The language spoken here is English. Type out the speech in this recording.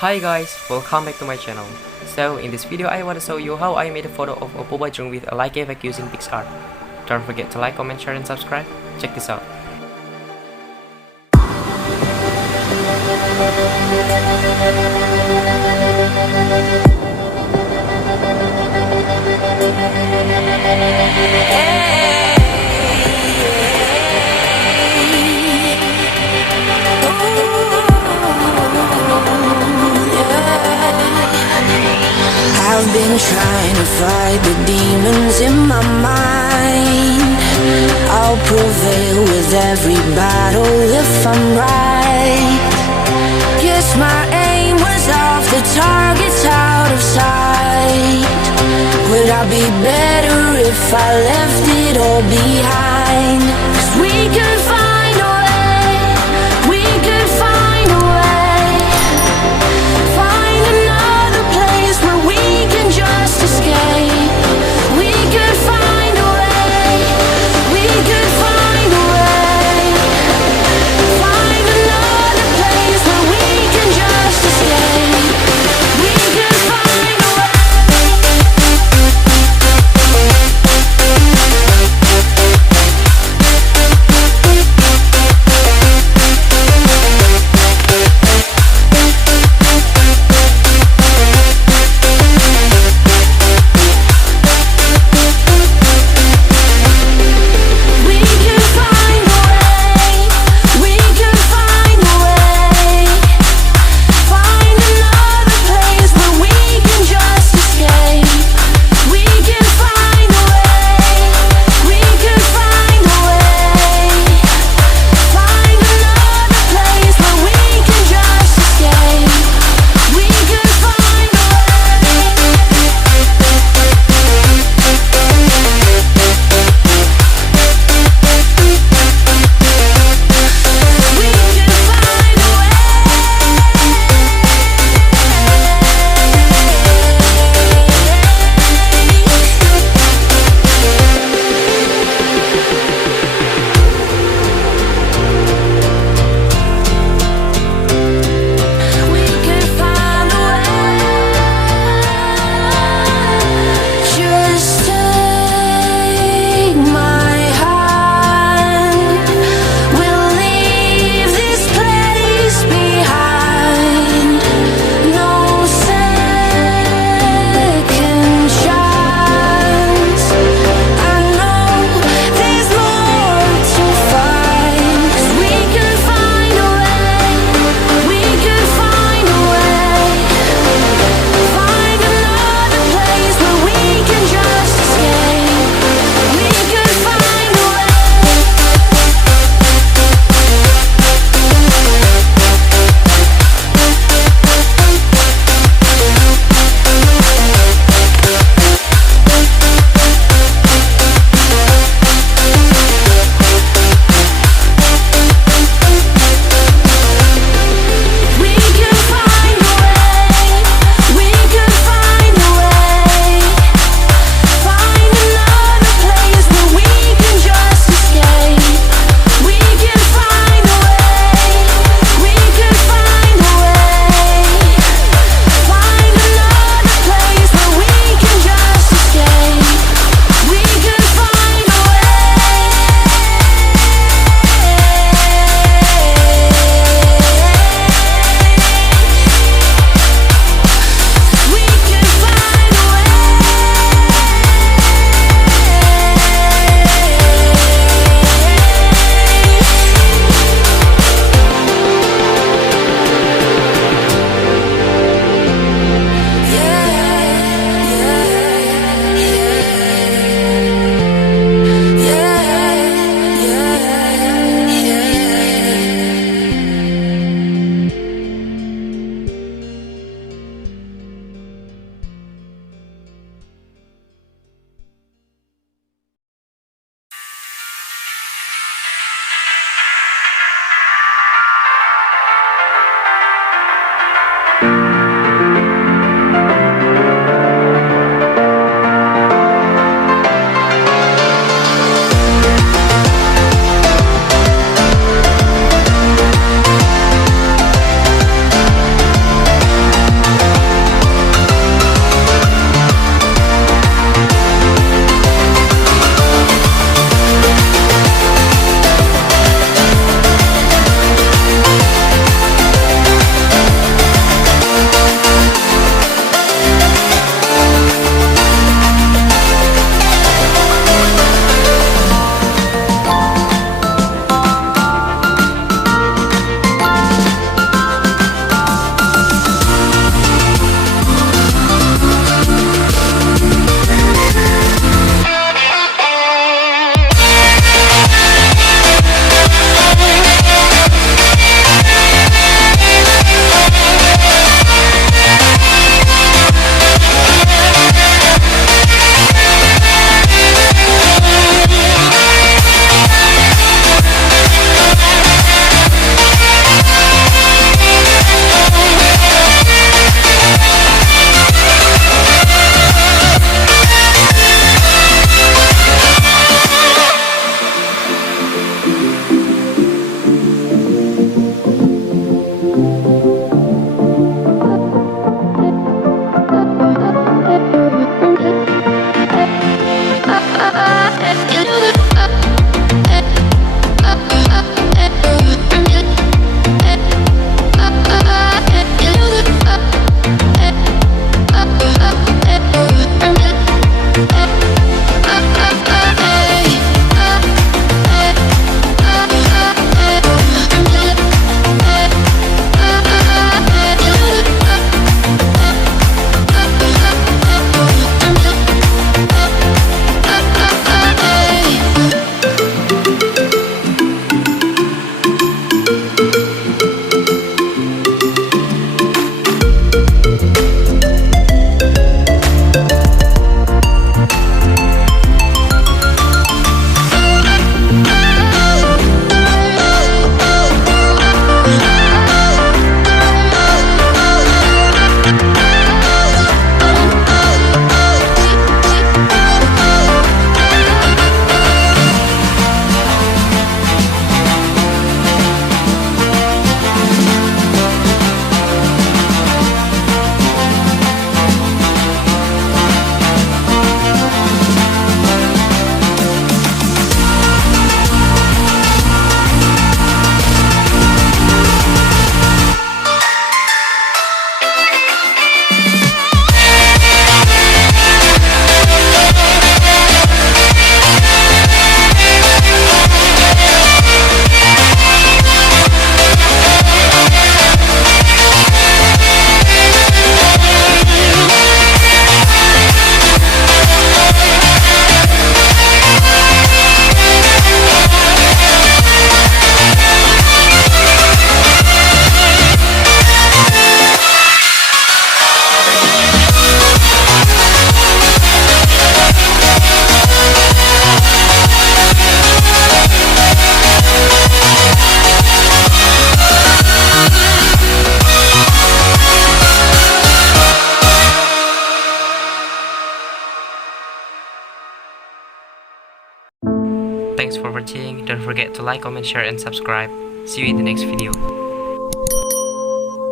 Hi guys, welcome back to my channel. So in this video I want to show you how I made a photo of a Boba drone with a light effect using PicsArt. Don't forget to like, comment, share and subscribe. Check this out. I've been trying to fight the demons in my mind. I'll prevail with every battle if I'm right. Guess my aim was off, the target's out of sight. Would I be better if I left it all behind? 'Cause we could find a way, we could find a way. Find another place where we can just escape. We could find a way, we could find a way. Find another place where we can just escape. We could find a way. thanks for watching. Don't forget to like, comment, share, and subscribe. See you in the next video.